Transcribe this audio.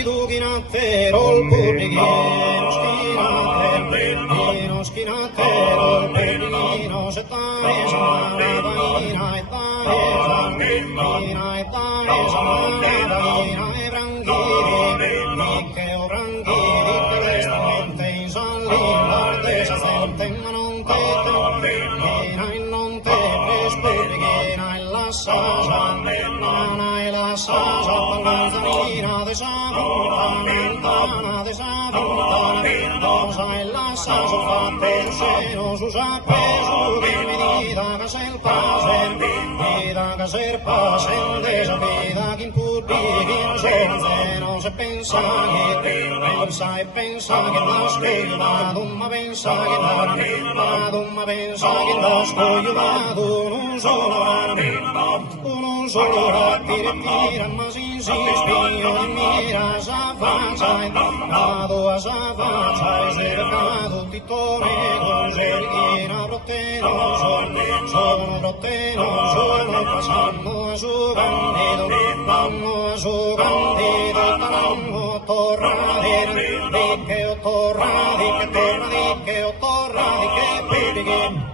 Schinatterol purdigino, schinatterol, schinatterol purdigino, se tai samana vaina e tai samana e tai samana vaina e branghiri, che o branghiri che lestamente in salin l'ardesa sente ma non te ghina e non te prespurdigina e la sasa, nana e la sasa, panganzanina de Savantana de Savantana, cosa e la sasa fatte il seno su sappeso di medida che se il pasen, vida che se il pasen, desa vida che in purdi che in seno se pensa che la scoglio vado, ma pensa che vado, ma pensa che la scoglio vado, non solo a tira, ma si insiste, io mi mira, s'avanza, vado a s'avanza, e se vado ti torne con gerghina, brotteno, sono brotteno, sono passando a su bandido, vanno a su bandido, tarango, torna di che o torna di che torna di che o torna di che